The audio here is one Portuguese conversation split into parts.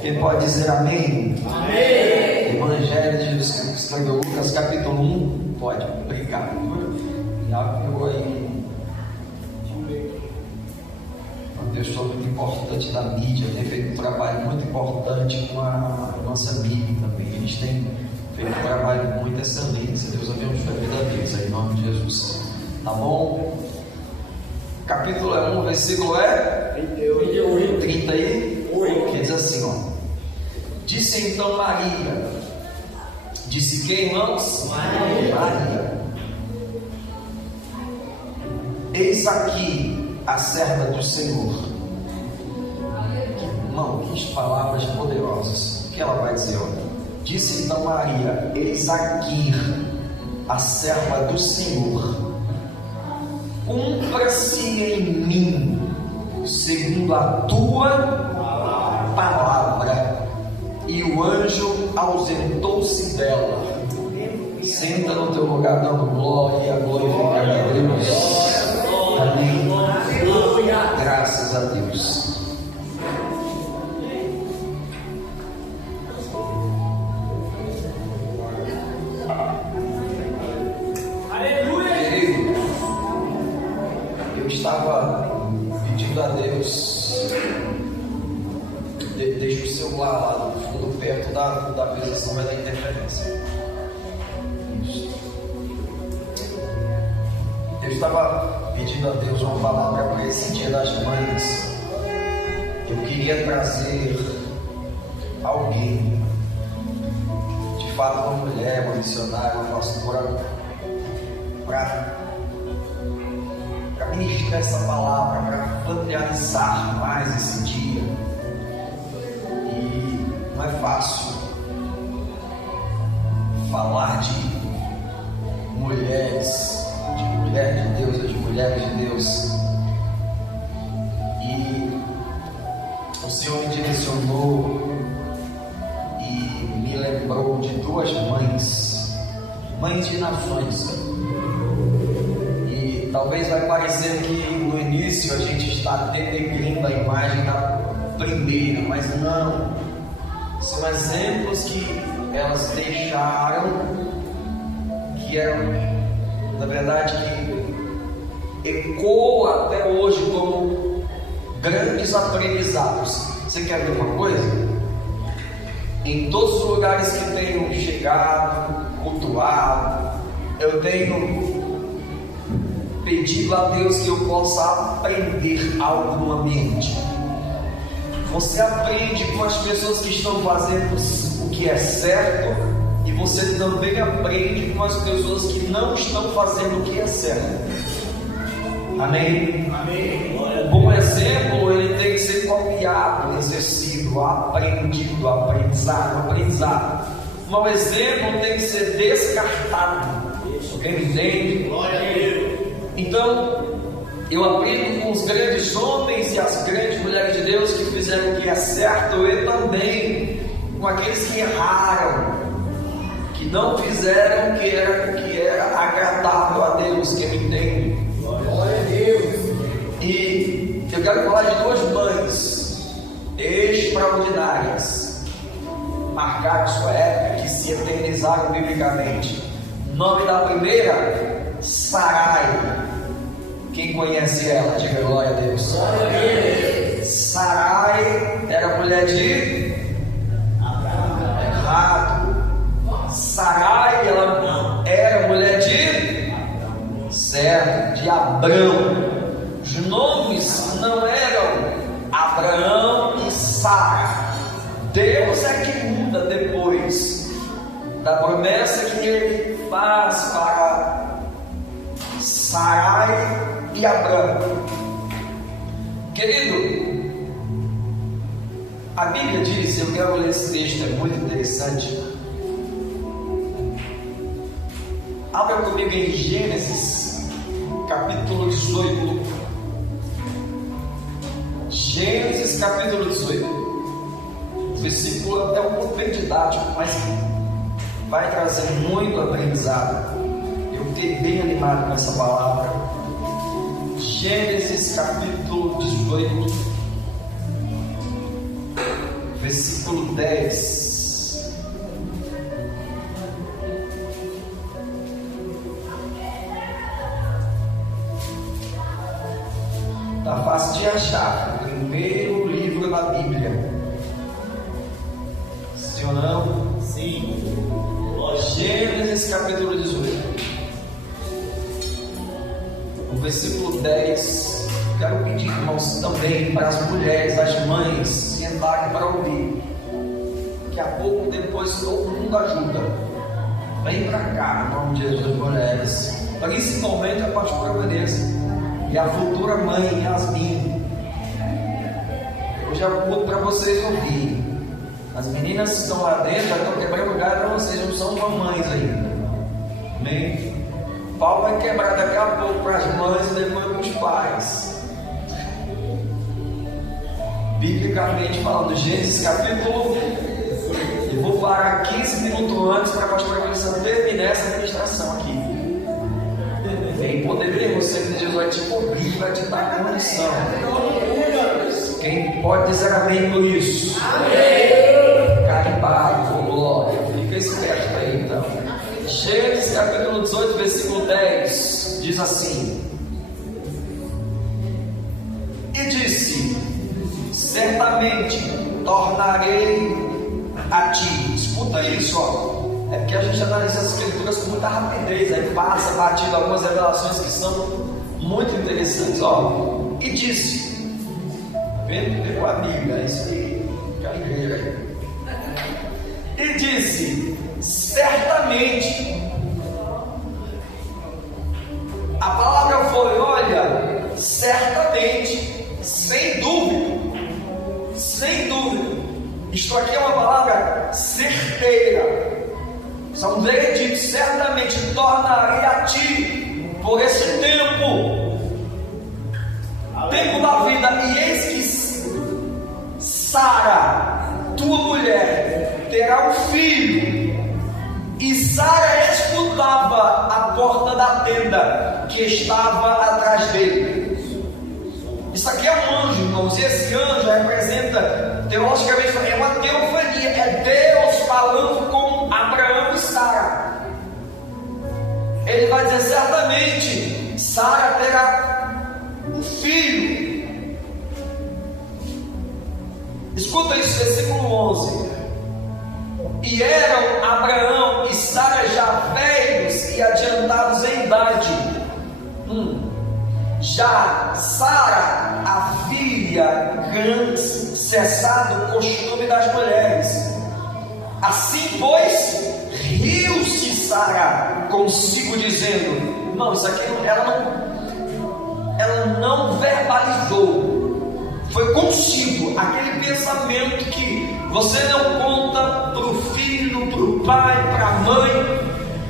Quem pode dizer amém? Amém. Evangelho de Jesus Cristo, escreveu Lucas capítulo 1. Pode, obrigado. Já pegou aí uma pessoa muito importante da mídia, tem feito um trabalho muito importante com a nossa mídia também. Eles têm feito um trabalho muito excelente. Deus abençoe a vida deles aí, em nome de Jesus. Tá bom? Capítulo 1, versículo 30 aí, que diz assim, ó. Disse então Maria. Disse quem, irmãos? Maria. Eis aqui a serva do Senhor. Irmão, que palavras poderosas. O que ela vai dizer? Olha. Disse então Maria: eis aqui a serva do Senhor. Cumpra-se em mim segundo a tua palavra. E o anjo ausentou-se dela. Senta no teu lugar dando glória a Deus. Amém. Graças a Deus. Aleluia. Eu estava pedindo a Deus, deixa o celular lá no fundo, perto da mesa, senão vai dar interferência. Isso. Eu estava pedindo a Deus uma palavra para esse Dia das Mães. Eu queria trazer alguém, de fato uma mulher, uma missionária, uma pastora, para ministrar essa palavra, para familiarizar mais esse dia. E não é fácil falar de mulheres, de mulher de Deus, de mulheres de Deus. E o Senhor me direcionou e me lembrou de duas mães de nações. E talvez vai parecer que no início a gente está denegrindo a imagem da primeira, mas não. São exemplos que elas deixaram, que eram, na verdade, que ecoam até hoje como grandes aprendizados. Você quer ver uma coisa? Em todos os lugares que tenho chegado, cultuado, eu tenho pedido a Deus que eu possa aprender algo no ambiente. Você aprende com as pessoas que estão fazendo o que é certo, e você também aprende com as pessoas que não estão fazendo o que é certo. Amém? Amém. Um bom exemplo, ele tem que ser copiado, exercido, aprendido, aprendizado. Um mau exemplo tem que ser descartado. Alguém entende? Glória a Deus. Então, eu aprendo com os grandes homens e as grandes mulheres de Deus que fizeram o que é certo, e também com aqueles que erraram, que não fizeram o que era agradável a Deus. Quem me entende? Glória a Deus. E eu quero falar de duas mães extraordinárias, marcaram sua época, que se eternizaram biblicamente. O nome da primeira, Sarai. Quem conhece ela, diga glória a Deus. Glória a Deus. Sarai era mulher de Abraão. Sarai, ela era mulher de certo, de Abrão. Os nomes não eram Abraão e Sara. Deus é que muda depois da promessa que ele faz para Sarai e Abrão. Querido, a Bíblia diz, eu quero ler esse texto, é muito interessante. Abra comigo em Gênesis capítulo 18. Gênesis capítulo 18. Versículo até um pouco bem didático, mas vai trazer muito aprendizado. Eu fiquei bem animado com essa palavra. Gênesis capítulo 18, versículo 10. Está fácil de achar, o primeiro livro da Bíblia. Sim ou não? Sim. Gênesis capítulo 18. O versículo 10. Quero pedir, irmãos, também para as mulheres, as mães, sentarem para ouvir. Daqui a pouco, depois, todo mundo ajuda. Vem para cá, em nome de Jesus, mulheres. Principalmente a pastora Vanessa e a futura mãe, Yasmin. Eu já puto para vocês ouvirem. As meninas que estão lá dentro já estão quebrando lugar para vocês, não são mamães ainda. Amém? O pau vai quebrar daqui a pouco para as mães e depois para os pais. Biblicamente falando, Gênesis capítulo, eu vou parar 15 minutos antes para a pastora Vanessa terminar essa administração aqui. Vem poder ver você que Jesus vai te cobrir, vai te dar condição. Quem pode dizer amém por isso? Amém. Carimbado, glória. Fica esperto aí então. Gênesis capítulo 18, versículo 10 diz assim: e disse: certamente tornarei a ti. Escuta isso, ó. É porque a gente analisa as escrituras com muita rapidez, aí passa batido algumas revelações que são muito interessantes, ó. E disse, pegou a Bíblia, é isso aí, fica a igreja aí. E disse, certamente. A palavra foi, olha, certamente, sem dúvida, sem dúvida. Isto aqui é uma palavra certeira. São um veredito, certamente tornarei a ti por esse tempo da vida, e eis que Sara, tua mulher, terá um filho. E Sara escutava a porta da tenda que estava atrás dele. Isso aqui é um anjo, irmãos, e esse anjo representa, teologicamente, é uma teofania, é Deus falando com Abraão e Sara. Ele vai dizer, certamente Sara terá um filho. Escuta isso, versículo 11. E eram Abraão e Sara já velhos e adiantados em idade. Já Sara havia cessado o costume das mulheres. Assim, pois, riu-se Sara consigo, dizendo: não, isso aqui ela não verbalizou. Foi consigo, aquele pensamento que você não conta para o filho, para o pai, para a mãe,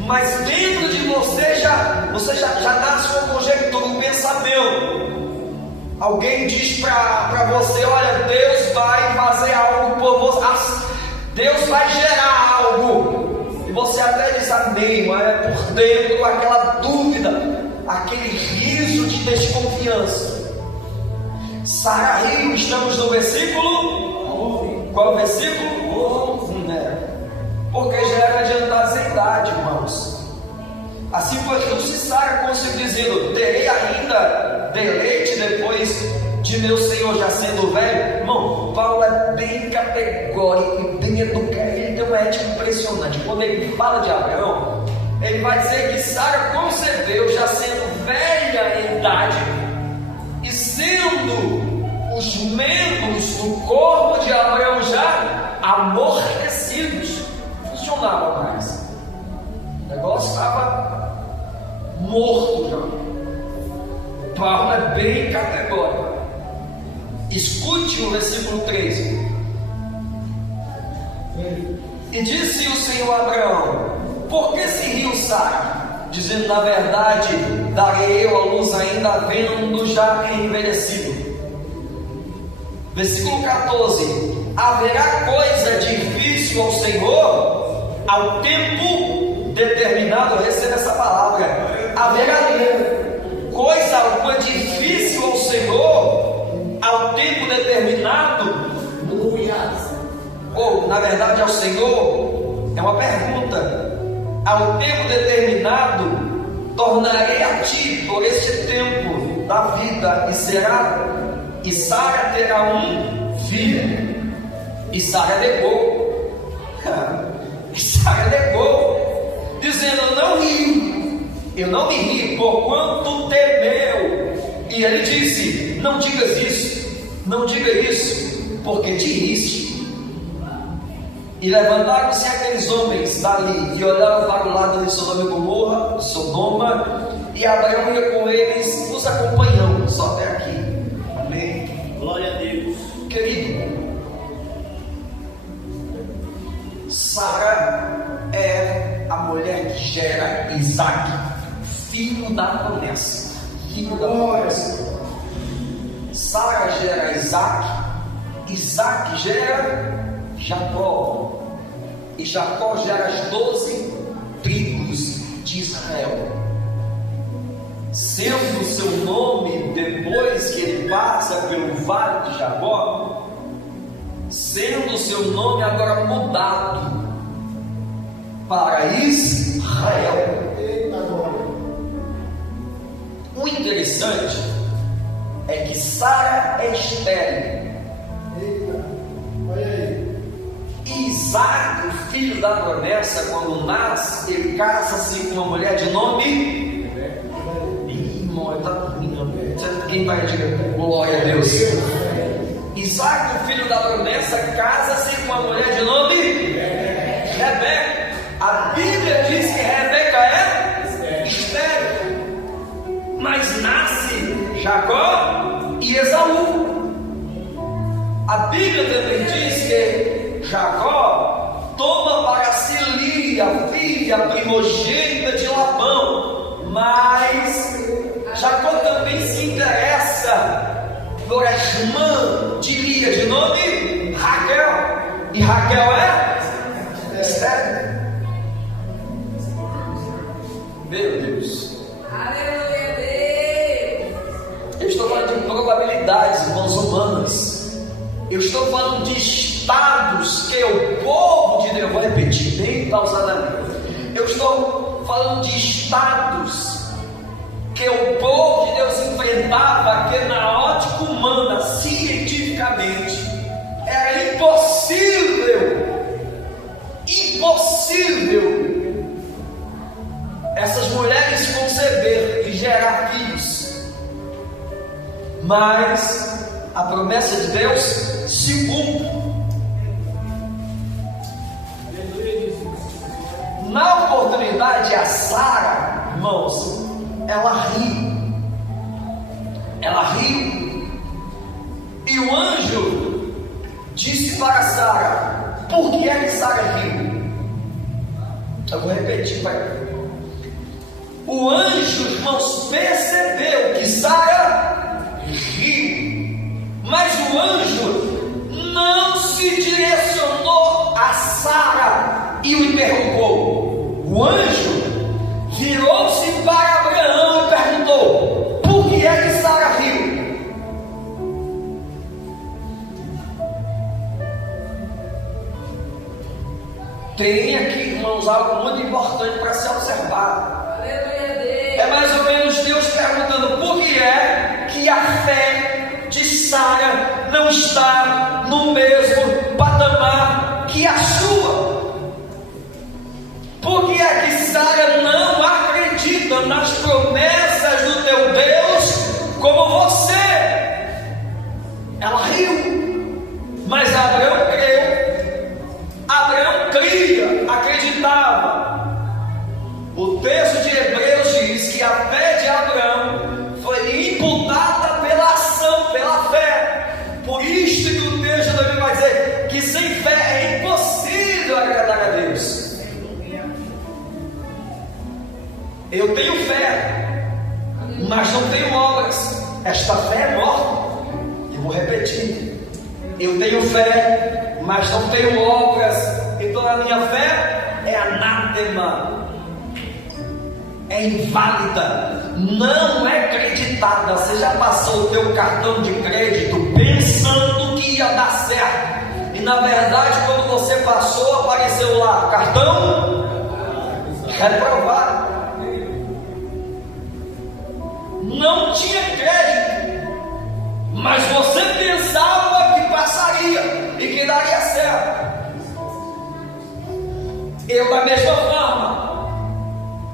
mas dentro de você já nasce uma conjectura, um pensamento. Alguém diz para você: olha, Deus vai fazer algo por você, Deus vai gerar algo, e você até diz amém, mas é por dentro aquela dúvida, aquele riso de desconfiança. Sara riu, estamos no versículo, qual versículo? 11, né? Porque já era adiantado em idade, irmãos. Assim foi riu-se Sara consigo, dizendo: terei ainda deleite depois de meu Senhor já sendo velho? Irmão, Paulo é bem categórico e bem educado, ele tem uma ética impressionante. Quando ele fala de Abraão, ele vai dizer que Sara concebeu já sendo velha em idade, e sendo os membros do corpo de Abraão já amortecidos, não funcionava mais, o negócio estava morto já. Paulo é bem categórico. Escute o versículo 13. E disse o Senhor a Abraão: por que se riu Sara? Dizendo: na verdade, darei eu a luz ainda, havendo já envelhecido. Versículo 14: haverá coisa difícil ao Senhor ao tempo determinado. Receba essa palavra: haverá coisa alguma difícil ao Senhor ao tempo determinado. ou na verdade ao Senhor, é uma pergunta: ao tempo determinado, tornarei a ti por este tempo da vida, e Sara terá um filho. E Sara negou. Sara negou, dizendo: não rio, eu não me ri, porquanto temeu. E ele disse: não digas isso, porque te riste. E levantaram-se aqueles homens dali, e olharam para o lado de Sodoma, e Abraão ia com eles, nos acompanhando, só até aqui. Amém. Glória a Deus. Querido, Sara é a mulher que gera Isaac, filho da promessa. Sara gera Isaac, Isaac gera Jacó, e Jacó gera as 12 tribos de Israel. Sendo o seu nome, depois que ele passa pelo vale de Jacó, sendo o seu nome agora mudado para Israel. O interessante é que Sara é estéril. E Isaac, o filho da promessa, quando nasce, ele casa-se com uma mulher de nome. Quem vai dizer glória a Deus? Isaac, o filho da promessa, casa-se com uma mulher de nome Rebeca. A Bíblia diz que Rebeca é estéril, mas nasce Jacó e Esaú. A Bíblia também diz que Jacó toma para si Lia, filha primogênita de Labão, mas Jacó também se interessa por a irmã de Lia, de nome Raquel, e Raquel é estéril. Meu Deus, aleluia, Deus. Eu estou falando de probabilidades, irmãos, humanas. Eu estou falando de estados que o povo de Deus, vou repetir bem pausadamente. Eu estou falando de estados que o povo de Deus enfrentava, que na ótica humana, cientificamente, era impossível essas mulheres conceber e gerar filhos. Mas a promessa de Deus se cumpre. Na oportunidade, a Sara, irmãos, ela riu, e o anjo disse para Sara: por que é que Sara riu? Eu vou repetir para ele. O anjo, irmãos, percebeu que Sara riu, mas o anjo não se direcionou a Sara e o interrogou. O anjo virou-se para Abraão e perguntou: por que é que Sara riu? Tem aqui, irmãos, algo muito importante para se observar. É mais ou menos Deus perguntando: por que é que a fé de Sara não está no mesmo patamar que a sua? Por que é que Sara não acredita nas promessas do teu Deus como você? Ela riu, mas Abraão creu. Abraão cria, acreditava. O texto de Hebreus diz que a fé de Abraão foi imputada pela ação, pela fé. Por isto que o texto também vai dizer que sem fé é impossível agradar a Deus. Eu tenho fé, mas não tenho obras. Esta fé é morta. Eu vou repetir. Eu tenho fé, mas não tenho obras. Então a minha fé é anátema, é inválida, não é acreditada. Você já passou o teu cartão de crédito pensando que ia dar certo, e na verdade quando passou, apareceu lá, cartão reprovado. Não tinha crédito, mas você pensava que passaria e que daria certo. Eu, da mesma forma,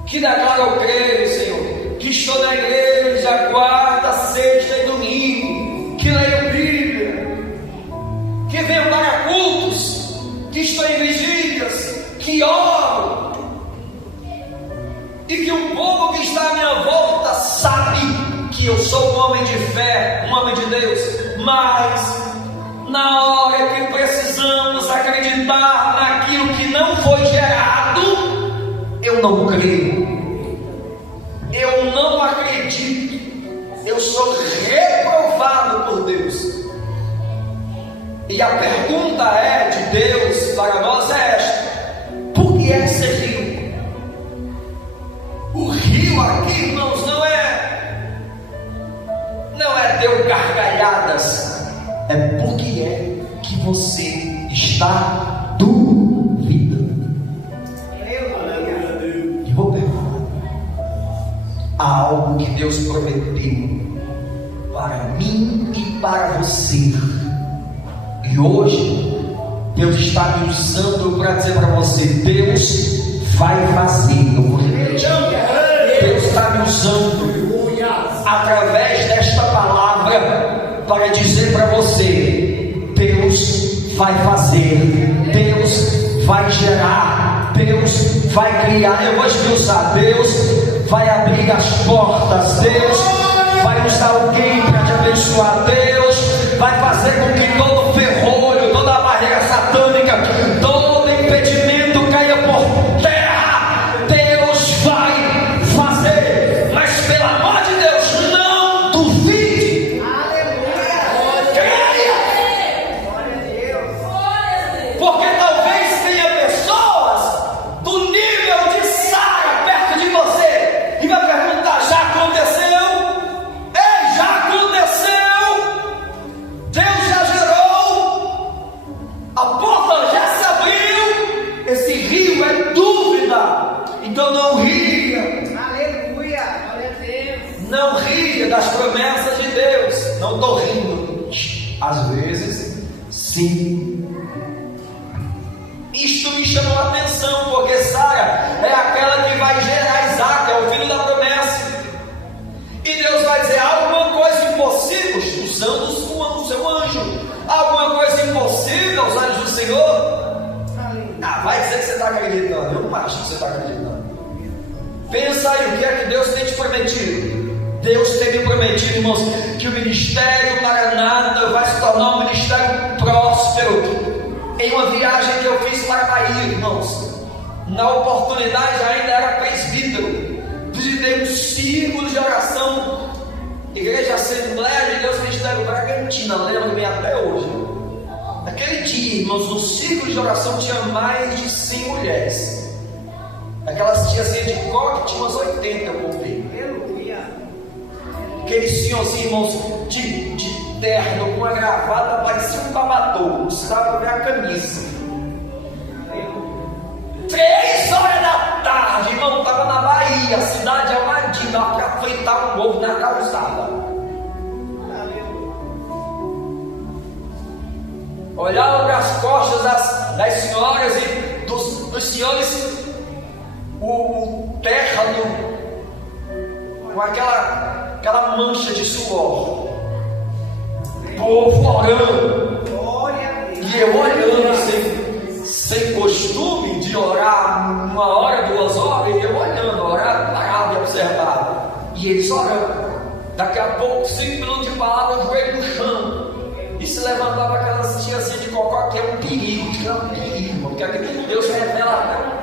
que declaro, eu creio, Senhor, que estou na igreja quarta, sexta e domingo, que leio Bíblia, que venho para cultos, que estou em vigílias, que oro, e que o povo que está à minha volta sabe que eu sou um homem de fé, um homem de Deus, mas na hora que precisamos acreditar naquilo que não foi gerado, eu não creio, eu não acredito, eu sou reprovado por Deus. E a pergunta de Deus para nós é esta: por que é que você riu? O rio aqui, irmãos, não é deu gargalhadas, é porque é que você está duvidando. E vou perguntar: há algo que Deus prometeu para mim e para você, e hoje Deus está me usando para dizer para você: Deus vai fazer. Eu vou repetir. Deus está me usando através desta palavra para dizer para você: Deus vai fazer, Deus vai gerar, Deus vai criar. Eu vou esmiuçar: Deus vai abrir as portas, Deus vai usar alguém para te abençoar, Deus vai fazer com que todo ferrolho, toda barreira satânica, todo impedimento caia por terra. Deus vai fazer, mas pelo amor de Deus, não duvide. Creia, porque talvez tenha pessoas do nível de Sara perto de você e vai perguntar: já aconteceu? Já aconteceu? Deus já gerou? A porta já se abriu? Esse rio é dúvida. Então não ria. Aleluia. Glória a Deus. Não ria das promessas de Deus. Não estou rindo. Às vezes, sim. Isto me chamou a atenção, porque Sara é aquela que vai gerar Isaac, é o filho da promessa. E Deus vai dizer: alguma coisa impossível, usando o seu anjo, alguma coisa impossível aos olhos do Senhor? Vai dizer que você está acreditando. Eu não acho que você está acreditando. Pensa aí, o que é que Deus tem te prometido? Deus tem me prometido, irmãos, que o ministério Maranata vai se tornar um ministério próspero. Em uma viagem que eu fiz para a Bahia, irmãos, na oportunidade ainda era presbítero, visitei um círculo de oração, Igreja Assembleia de Deus Ministério Bragantina, lembro-me até hoje. Naquele dia, irmãos, no círculo de oração tinha mais de 100 mulheres. Aquelas tiazinhas de coque tinha umas 80, eu contei. Aqueles senhorzinhos, irmãos, de terno, com uma gravata, parecia um babadouro, não precisava ver a camisa. 3 horas da tarde, irmão, estava na Bahia, cidade amadinha, para afeitar um povo na calçada. Olhava para as costas das senhoras e dos senhores, o terno com aquela mancha de suor, povo orando, e eu olhando sem costume de orar 1 hora, 2 horas, e eu olhando, orando, parado e observado, e eles orando. Daqui a pouco, 5 minutos de palavra, eu joelho no chão, e se levantava aquelas tiazinhas de cocó, que é um perigo, porque aquele Deus revela.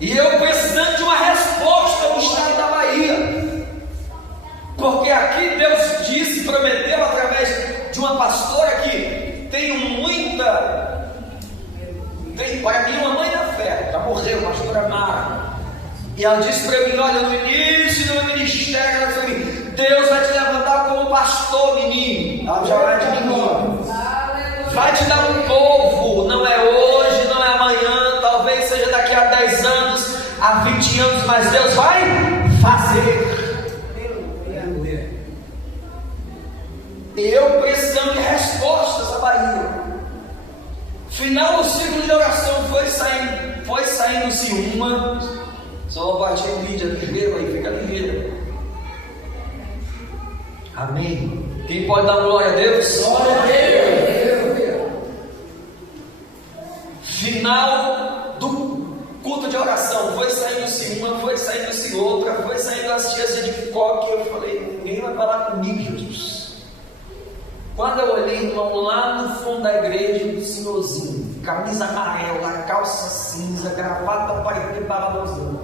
E eu precisando de uma resposta no estado da Bahia, porque aqui Deus disse, prometeu através de uma pastora que para mim uma mãe da fé, já morreu, pastora Mara, e ela disse para mim: olha, no início do meu ministério, ela disse para mim: Deus vai te levantar como pastor, menino. Ela já vai de menino, vai te dar um povo, não é hoje, não é amanhã, talvez seja daqui a 10 anos, a 20 anos, mas Deus vai fazer. Eu precisando de respostas à Bahia. Final do ciclo de oração foi saindo-se uma. Só bater em mídia ligeiro aí, fica ligeiro. Amém. Quem pode dar glória a Deus? Glória a Deus. Final do culto de oração, foi saindo-se uma, foi saindo-se outra, foi saindo as tias de coque. Eu falei, ninguém vai falar comigo, Jesus. Quando eu olhei, irmão, lá no fundo da igreja, o senhorzinho, camisa amarela, calça cinza, gravata parecida, babadãozinho.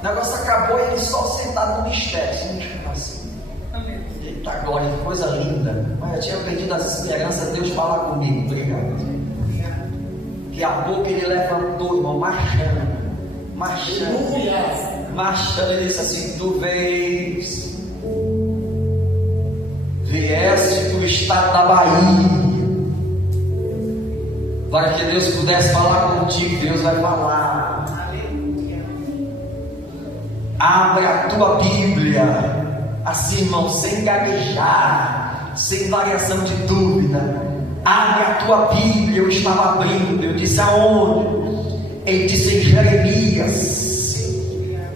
O negócio acabou e ele só sentado no mistério, assim. Eita glória, que coisa linda. Mas eu tinha perdido a esperança de Deus falar comigo. Obrigado. Daqui a pouco ele levantou, irmão, marchando. Ele disse assim: tu vieste do estado da Bahia, para que Deus pudesse falar contigo. Deus vai falar. Abre a tua Bíblia, assim, irmão, sem gaguejar, sem variação de dúvida. Abre a tua Bíblia. Eu estava abrindo, eu disse aonde? Ele disse em Jeremias,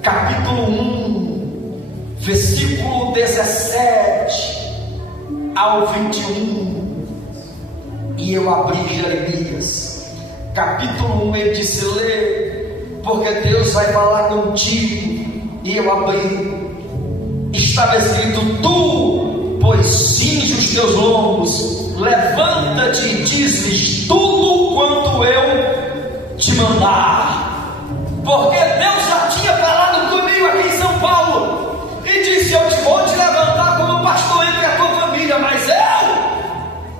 capítulo 1, versículo 17 ao 21, e eu abri Jeremias, capítulo 1, ele disse: lê, porque Deus vai falar contigo. E eu abri, estava escrito: tu, pois cinge os teus lombos, levanta-te e dizes tudo quanto eu te mandar. Porque Deus já tinha falado comigo aqui em São Paulo, e disse: eu vou te levantar como pastor entre a tua família. Mas eu,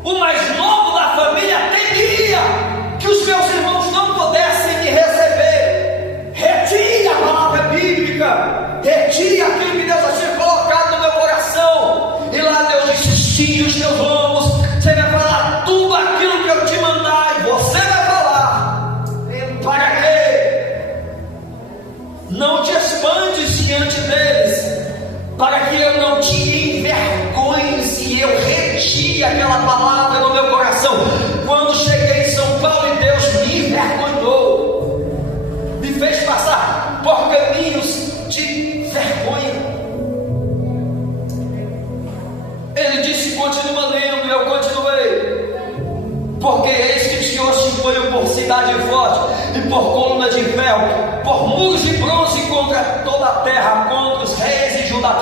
o mais novo da família, temia que os meus irmãos não pudessem me receber. Retire a palavra bíblica, retire aquilo que Deus já tinha colocado no meu coração. E lá Deus disse: cinge os teus lombos, você vai falar tudo aquilo que eu te mandar, e você vai falar. Para quê? Não te expandes diante deles, para que eu não te envergonhe, e eu retire aquela palavra no meu coração. Quando cheguei em São Paulo, e Deus me envergonhou, me fez passar por caminhos de vergonha. Ele disse: continua lendo, e eu continuei. Porque eis que te hoje ponho por cidade forte, e por coluna de ferro, por muros de bronze contra toda a terra, contra os reis de Judá.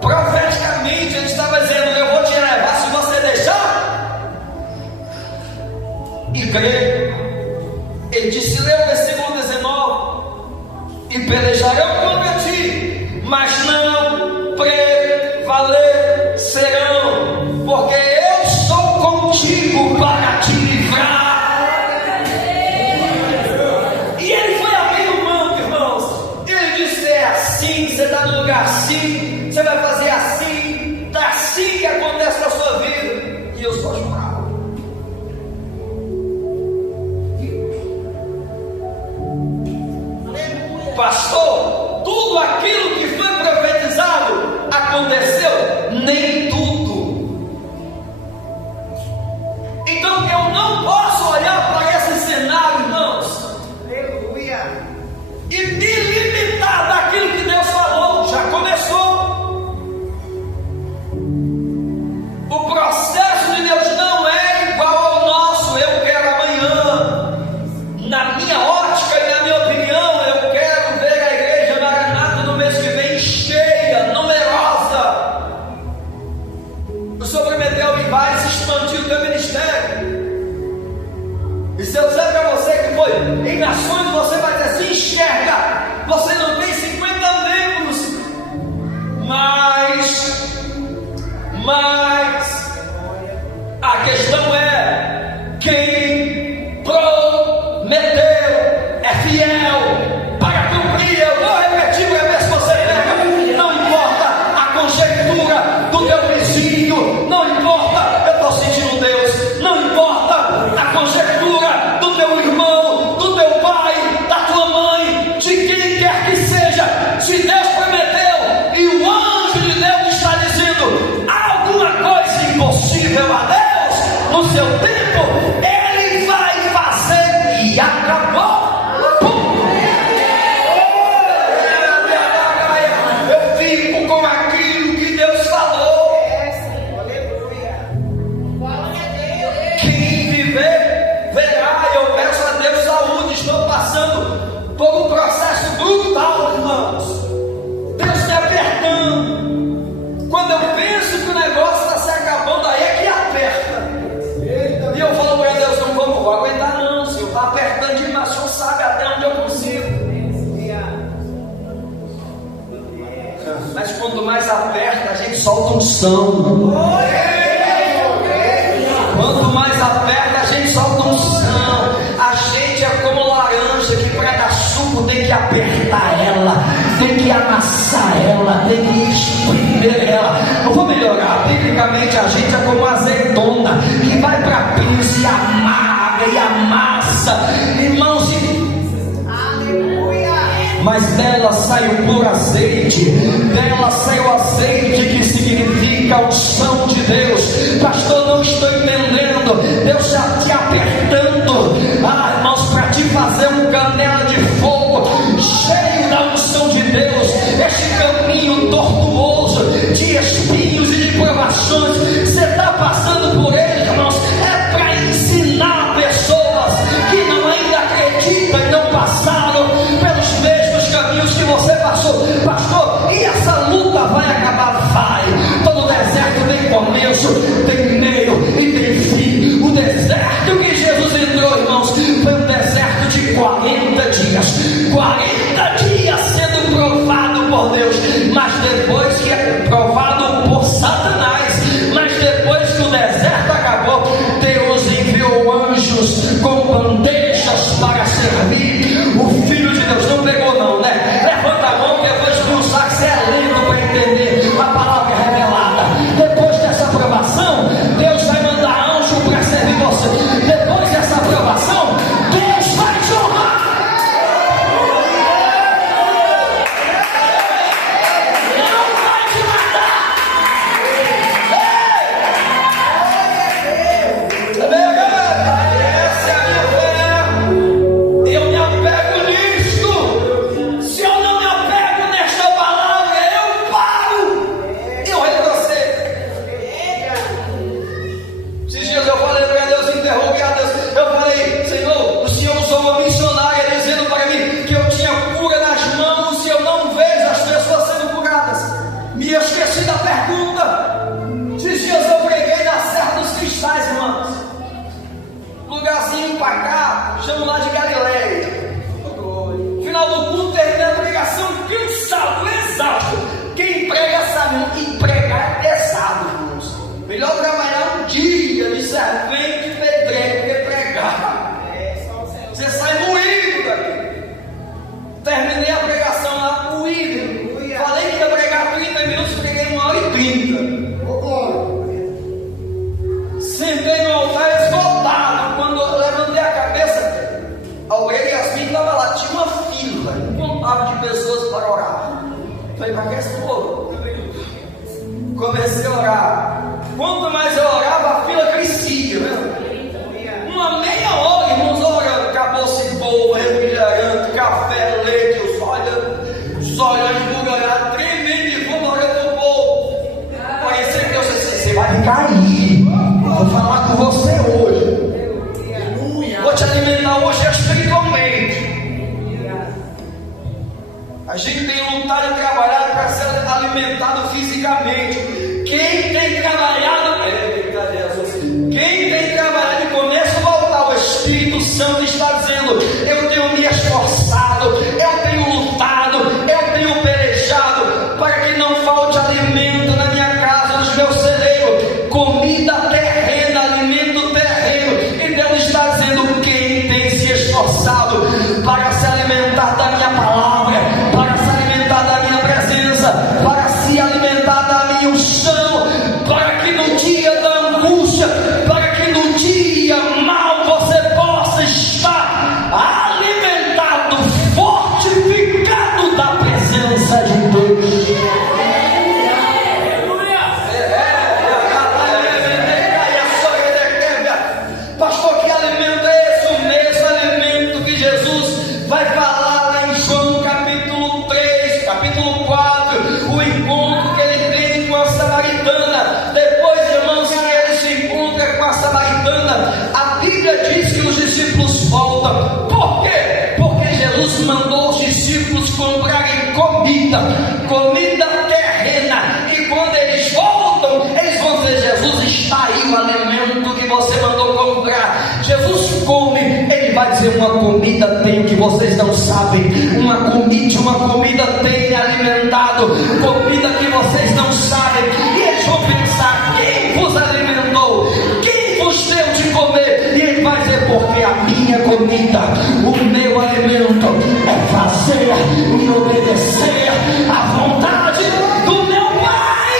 Profeticamente ele estava dizendo: eu vou te levar se você deixar e crer. Ele disse: lê o versículo 19: e pelejarão contra ti, mas não prevalecerão, porque eu sou contigo para te livrar. E ele foi abrindo mão, irmãos. Ele disse: é assim, você está no lugar assim, você vai fazer assim, está assim que acontece na sua vida. E eu só chorava. Pastor, tudo aquilo que foi profetizado aconteceu? Nem tudo. Então eu não posso olhar para esse cenário, irmãos, aleluia, e me limitar daquilo que Deus falou. Já começou. O processo de Deus não é igual ao nosso. Eu quero amanhã, na minha ótica e na minha opinião, eu quero ver a igreja Maranata no mês que vem cheia, numerosa. O Senhor prometeu e vai se expandir o teu ministério. E se eu disser para você que foi em nações, você vai dizer assim: enxerga, você não tem 50 membros, mas a questão é: quem prometeu é fiel para cumprir. Eu vou repetir para ver se você pega. Não importa a conjectura do teu vizinho, não importa, eu estou sentindo Deus, não no seu tempo, Ele vai fazer e acabou. Eu fico com aquilo que Deus falou. Quem viver, verá. Eu peço a Deus saúde. Estou passando por um processo brutal, irmãos. Deus me apertando. Quando eu penso que o negócio está se acabando, aí é que aperta. E eu falo para Deus, não vou aguentar não, Senhor. Está apertando demais, o Senhor sabe até onde eu consigo. Mas quanto mais aperta, a gente solta unção. Quanto mais aperta, a gente solta unção. A gente é como laranja que para dar suco tem que apertar ela, tem que amassar ela, tem que espremer ela. Eu vou melhorar. Biblicamente a gente é como azeitona que vai para a prensa e amarga e amassa, irmãos. Mas dela sai o puro azeite, dela sai o azeite que significa a unção de Deus. Pastor, não estou entendendo. Deus já te apertando, irmãos, para te fazer um canela de fogo cheio da unção de Deus. Este caminho tortuoso de espinhos e de provações, você está passando por ele, irmãos, é para ensinar pessoas que não ainda acreditam e não passaram pelos mesmos caminhos que você passou. Pastor, e essa luta vai acabar? Vai. Todo deserto tem começo, tem meio e tem fim. O deserto que Jesus entrou, irmãos, foi um deserto de 40 dias. 40 dias sendo provado por Deus, mas depois que é provado por Satanás, mas depois que o deserto acabou, Deus enviou anjos com bandejas para servir. O Filho de Deus não pegou não, né? Levanta a mão que eu vou expulsar, que você é lento para entender a palavra revelada. Depois dessa aprovação, Deus vai mandar anjo para servir você. Depois dessa aprovação, Deus vai te honrar. Não vai te matar. Essa é a minha fé. Eu me apego nisto. Se eu não me apego nesta palavra, eu paro. Eu retrocedo. Esses dias eu falei para Deus, interroguei a Deus. Eu falei, Senhor, o Senhor usou uma missionária dizendo para mim que eu tinha cura nas mãos e eu não vejo as pessoas sendo curadas. Me esqueci da pergunta. Esses dias eu preguei na Serra dos Cristais, irmãos. Lugarzinho para cá, chamo lá de Galileia. Final do culto, terminei a pregação, cansado, exausto. Quem prega sabe, e pregar é pesado, irmãos. Melhor trabalhar um dia de servente e pedreiro que pregar. Você sai moído daqui. Terminei a pregação lá, moído. Falei que ia pregar 30 minutos, preguei 1h30. Sentei no altar esgotado. Quando eu levantei a cabeça, a obreira Yasmin estava lá, tinha uma fila incontável de pessoas para orar. Falei, para que esse povo? Comecei a orar. Quanto mais eu orava, a fila crescia, né? Uma meia hora, irmãos, orando. Acabou-se bolo, refrigerante, café, leite, os olhos esbugalhados, tremendo de fome, orando o povo. Parecia que você vai cair. Vou falar com você hoje. Vou te alimentar hoje espiritualmente. A gente tem lutado e trabalhado para ser alimentado fisicamente. Quem tem trabalhado, quem tem trabalhado e começa a voltar, o Espírito Santo está dizendo: eu tenho me esforçado, eu tenho lutado, eu tenho pelejado para que não falte alimento na minha casa, nos meus celeiros, comida terrena, alimento terreno. E Deus está dizendo: quem tem se esforçado para se alimentar da minha palavra, para se alimentar da minha presença, para se alimentar da minha unção, para que no dia da angústia, para que no dia mal você possa estar semana, a Bíblia diz que os discípulos voltam. Por quê? Porque Jesus mandou os discípulos comprarem comida terrena, e quando eles voltam, eles vão dizer: Jesus, está aí o alimento que você mandou comprar. Jesus come, ele vai dizer: uma comida tem que vocês não sabem, uma comida tem me alimentado, comida que vocês não sabem. E eles vão pensar: quem vos alimentou? Quem vos deu de comer? E ele vai dizer: porque a minha comida, o meu alimento é fazer e obedecer à vontade do meu Pai.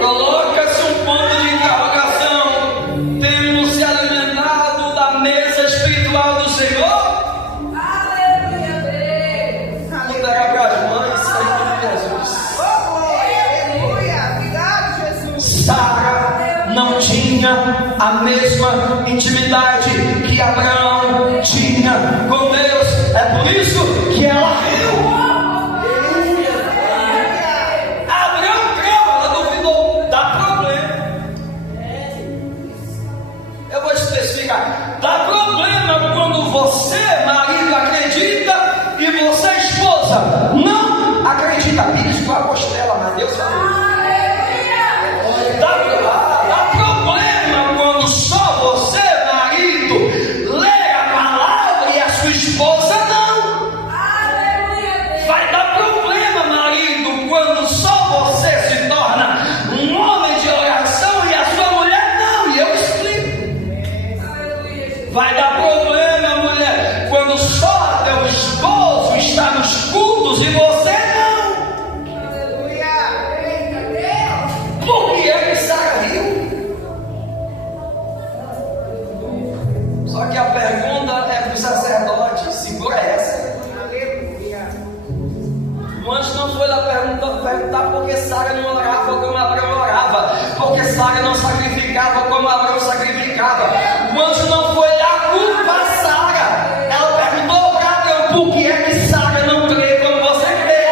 Coloca-se um ponto de interrogação: temos se alimentado da mesa espiritual do Senhor? A mesma intimidade que Abraão tinha com Deus, é por isso que ela riu. Abraão creu, ela duvidou. Dá problema. Eu vou especificar: dá problema quando você, marido, acredita e você, esposa, não acredita. Bíblia com a apostela, mas Deus falou. Vai dar problema, mulher, quando só teu esposo está nos cultos e você não. Aleluia! Por que é que Sara riu? Só que a pergunta é para o sacerdote: segura essa. Aleluia! O anjo não foi lá perguntar por que Sara não orava como Abraão orava, porque Sara não sacrificava como Abraão sacrificava. O anjo não foi lá culpar Sara. Ela perguntou para Abraão: por que é que Sara não crê como você crê?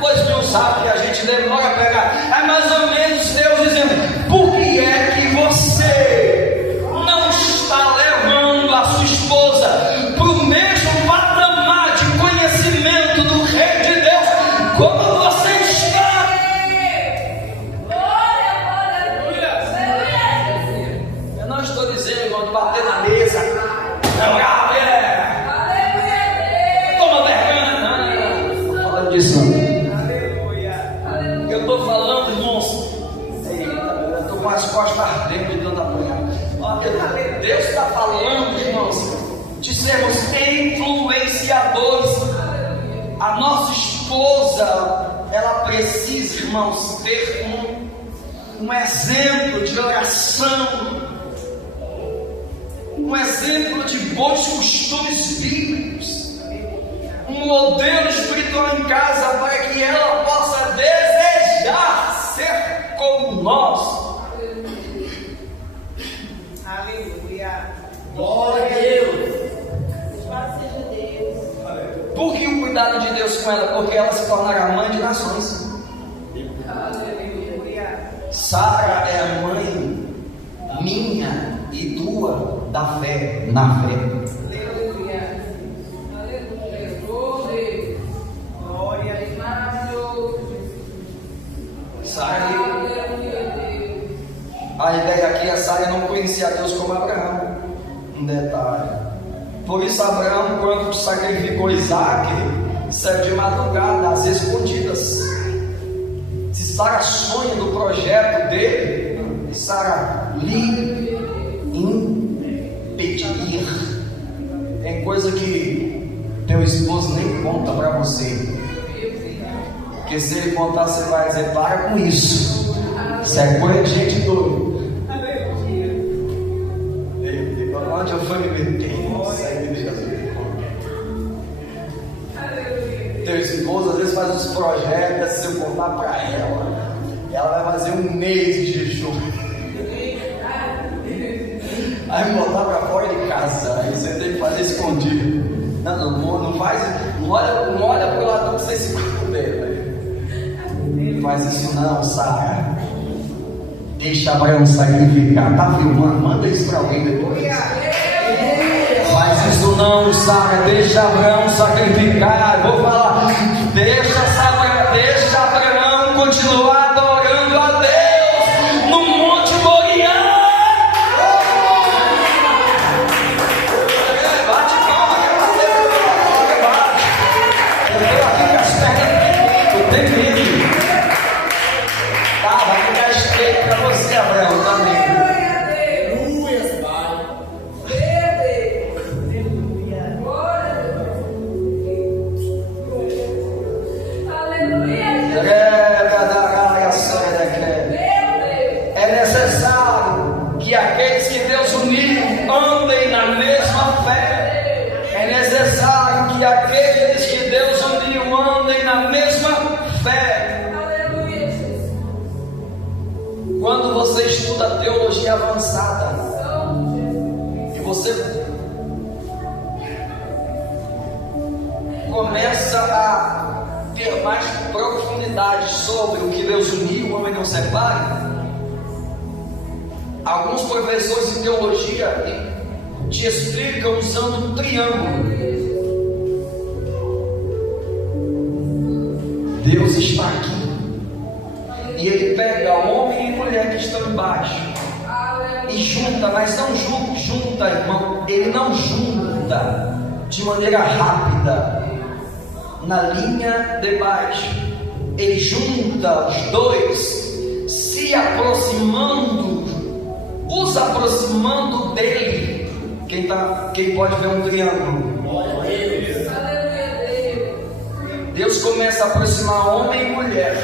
Pois não sabe que a gente demora a pegar. É mais ou menos Deus dizendo: por que é que você não está levando a sua esposa para o mesmo patamar de conhecimento do Rei de Deus como você está? Estou dizendo, irmão, de bater na mesa. Não, toma vergonha. Não estou falando disso, não. Eu estou falando, irmãos. Eu estou com as costas ardendo de tanto apanhar. Deus está falando, irmãos, de sermos influenciadores. A nossa esposa, ela precisa, irmãos, ter um exemplo de oração, um exemplo de bons costumes bíblicos, um modelo espiritual em casa, para que ela possa desejar ser como nós. Aleluia! Glória a Deus! Por que o cuidado de Deus com ela? Porque ela se tornará mãe de nações. Aleluia! Sara é a mãe minha e tua da fé, na fé. Aleluia. Aleluia. Glória a Deus. Sara. A ideia aqui é: Sara não conhecia a Deus como Abraão. Um detalhe. Por isso Abraão, quando sacrificou Isaac, saiu de madrugada, às escondidas. Se Sara sonha do projeto dele, Sara lhe impedir. Tem coisa que teu esposo nem conta para você, porque se ele contar, você vai dizer: para com isso, isso é coisa de gente doida. Onde eu fui me meter? Teu esposo às vezes faz uns projetos, se eu contar para ela vai fazer um mês de jejum. Aí me botar para fora de casa, aí você tem que fazer escondido. Não faz, não olha pro lado que você se esconder. faz isso não, Sara. Deixa Abraão sacrificar. Tá filmando? Manda isso para alguém depois. Faz isso não, Sara. Deixa Abraão sacrificar. Vou falar. Deixa Abraão continuar adorando a Deus no Monte Moriá. Bate palma, quer bater palma. Eu estou aqui com as pernas tremendo. Tá, vai ficar estreito para você, Abraão, também. É necessário que aqueles que Deus uniu andem na mesma fé. É necessário que aqueles que Deus uniu andem na mesma fé. Quando você estuda teologia avançada e você começa a ter mais profundidade sobre o que Deus uniu, o homem não separa. Alguns professores de teologia te explicam usando um triângulo. Deus está aqui e Ele pega homem e mulher que estão embaixo e junta, mas não junta, irmão. Ele não junta de maneira rápida na linha de baixo. Ele junta os dois, se aproximando, os aproximando dele. Quem pode ver um triângulo? Deus começa a aproximar homem e mulher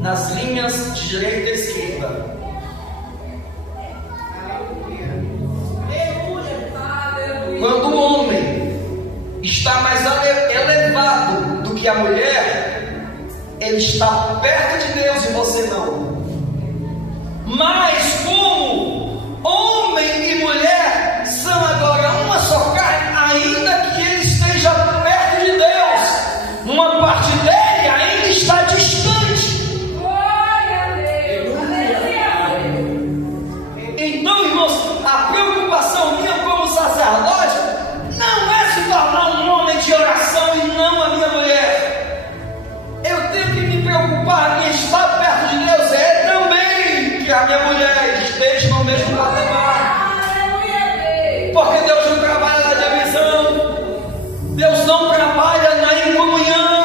nas linhas de direita e esquerda. Quando o homem está mais elevado do que a mulher, ele está perto de Deus e você não. Mas como homem e mulher são agora uma só carne, ainda que ele esteja perto de Deus, uma parte dele ainda está distante. Então, irmãos, a preocupação minha como sacerdote não é se tornar um homem de oração e não a minha mulher. Eu tenho que me preocupar em estar perto de Deus, é também que a minha mulher esteja no mesmo patamar. Porque Deus não trabalha na divisão, Deus não trabalha na incomunhão.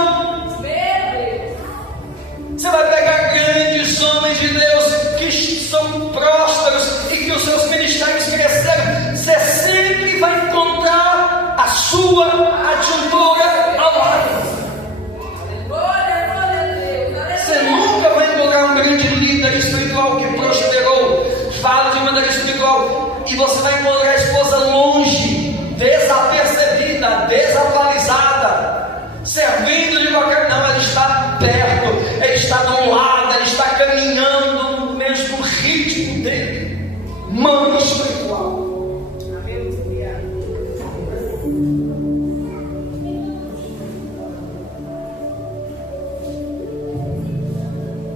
Você vai pegar grandes homens de Deus que são prósperos e que os seus ministérios cresceram, você sempre vai encontrar a sua adjutora ao lado. Você nunca vai encontrar um grande líder espiritual que prosperou, fala de maneira espiritual, e você vai encontrar a esposa longe, desapercebida, desatualizada, servindo de qualquer. Não, ela está perto, ela está do lado, ela está caminhando no mesmo ritmo dele. Mãe espiritual.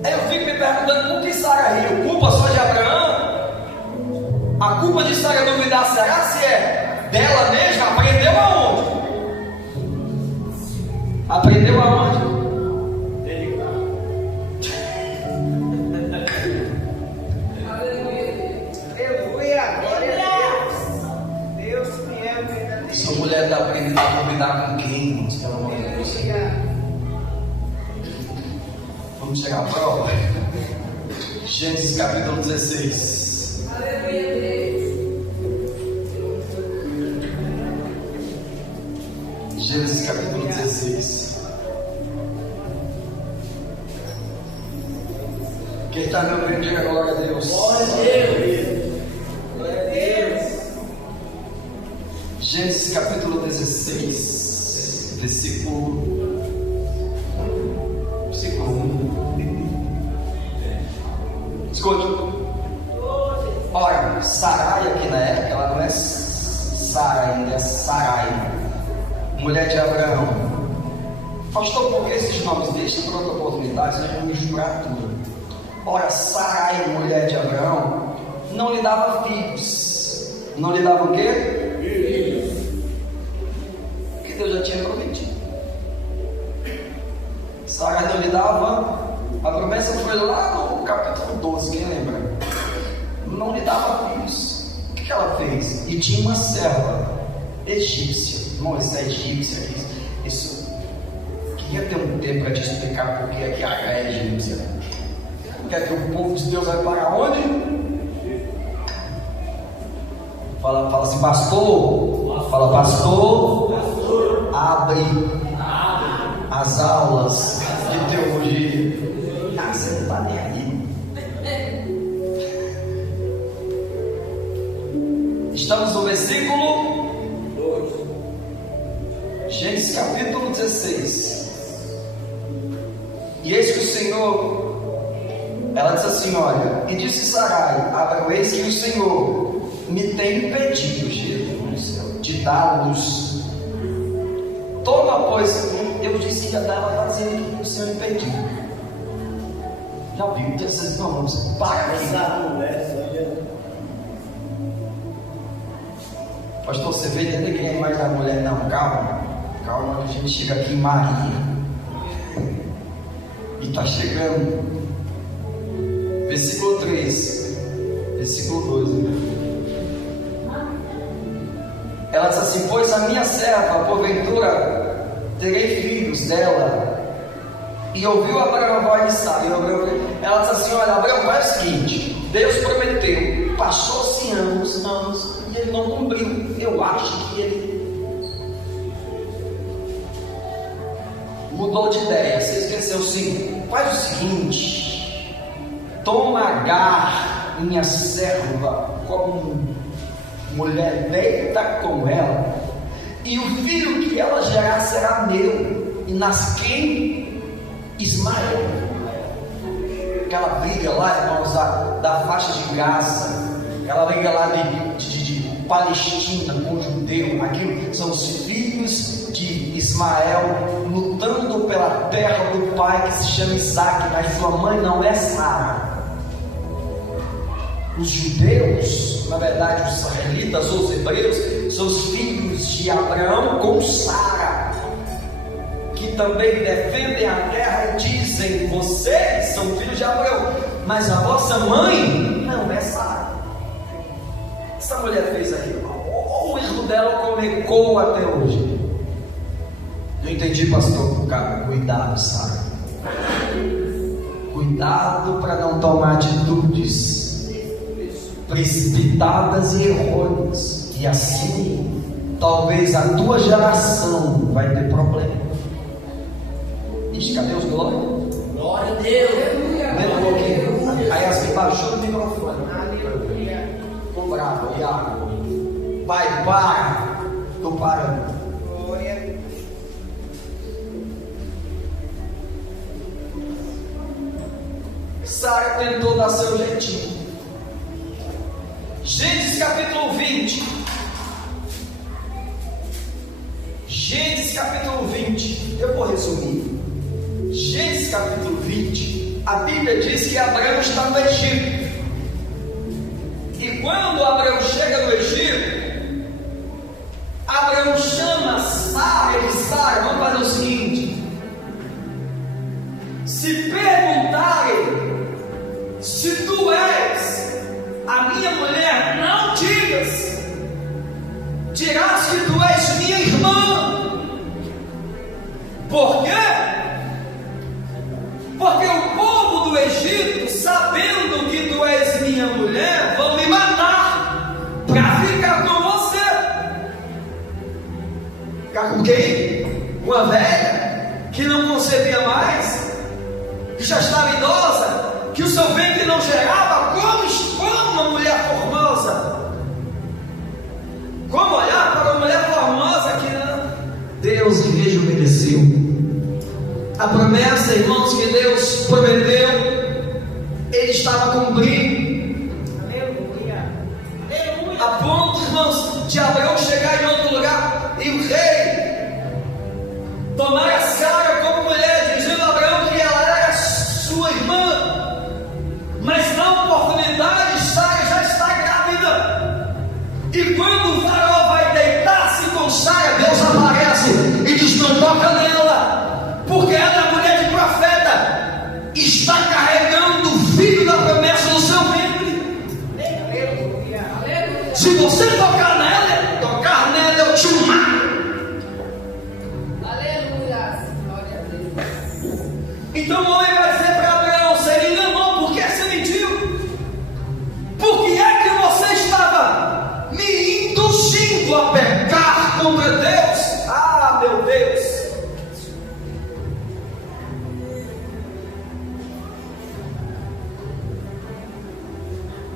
Aí eu fico me perguntando por que Sara riu? Culpa só de Abraão? A culpa de Sara duvidar será se é dela mesma? Aprendeu aonde? Aprendeu aonde? Sua mulher está aprendendo a duvidar com quem, irmãos? Pelo amor de Deus. Vamos chegar à prova. Gênesis capítulo 16. Gênesis capítulo 16. Quem está me ouvindo, diga glória a Deus. Glória a Deus. Glória a Deus. Gênesis capítulo 16, versículo 1. Escute. Ora, Sarai aqui na época, ela não é Sara ainda, é Sarai, mulher de Abraão, Pastor, por que esses nomes? Deixa para outra oportunidade, nós vamos misturar tudo. Ora, Sarai, mulher de Abraão, não lhe dava filhos. Não lhe dava o quê? Filhos. Que Deus já tinha prometido. Sarai não lhe dava. A promessa foi lá no capítulo 12, quem lembra? Não lhe dava filhos. O que ela fez? E tinha uma serva egípcia. Não, isso é egípcia. Isso. Queria ter um tempo para te explicar por que é que a é egípcia. Quer que o povo de Deus vai para onde? Fala assim, pastor. Fala, pastor. Abre as aulas de teologia. Ah, você não está nem aí. Estamos no versículo 2. Gênesis capítulo 16. E eis que o Senhor, ela disse assim: olha, e disse Sarai: Abraão, eis que o Senhor me tem impedido, Jesus, de dar-luz. Toma, pois, eu disse que ela estava fazendo o que o Senhor impediu. Já viu? Vocês não vamos parar aqui. Pastor, você vê dentro que é mais da mulher? Não, calma. Calma, a gente chega aqui em Maria. E está chegando. Versículo 3. Versículo 2. Ela diz assim: pois a minha serva, porventura, terei filhos dela. E ouviu Abraão a voz de Sara. Ela diz assim: olha, Abraão, faz o seguinte: Deus prometeu, passou-se anos, e ele não cumpriu. Eu acho que ele mudou de ideia. Você esqueceu sim. Faz o seguinte: toma Agar, minha serva, como mulher, deita com ela, e o filho que ela gerar será meu, e nasce quem? Ismael. Aquela briga lá, irmãos, da faixa de Gaza, aquela briga lá de Palestina com o judeu, aquilo são os filhos de Ismael lutando pela terra do pai, que se chama Isaac, mas sua mãe não é Sara. Os judeus, na verdade os israelitas ou os hebreus, são os filhos de Abraão com Sara, que também defendem a terra e dizem: vocês são filhos de Abraão, mas a vossa mãe não é Sara. Essa mulher fez aquilo, o erro dela como ecoa até hoje. Não entendi, pastor. Cara, cuidado, Sara. Cuidado para não tomar atitudes precipitadas e errôneas, e assim talvez a tua geração vai ter problema. Ixi, cadê os glórias? Glória a Deus. Aí assim baixou o microfone. Tô bravo, Iago. Vai, para. Tô parando. Glória. Sara tentou dar seu jeitinho. Gênesis capítulo 20. Gênesis capítulo 20. Eu vou resumir. Gênesis capítulo 20. A Bíblia diz que Abraão está no Egito. E quando Abraão chega no Egito, Abraão chama Sara e diz: Sara, vamos fazer o seguinte: se perguntarem se tu és a minha mulher, não digas, dirás que tu és minha irmã. Por quê? Porque o povo do Egito, sabendo que tu és minha mulher, vão me matar para ficar com você. Ficar com quem? Uma velha que não concebia mais, que já estava idosa, que o seu ventre não gerava. Como uma mulher formosa? Como olhar para uma mulher formosa que não? Deus rejuvenesceu. A promessa, irmãos, que Deus prometeu, Ele estava cumprindo. Aleluia. Aleluia. A ponto, irmãos, de Abraão chegar em outro lugar e o rei tomar a Sara como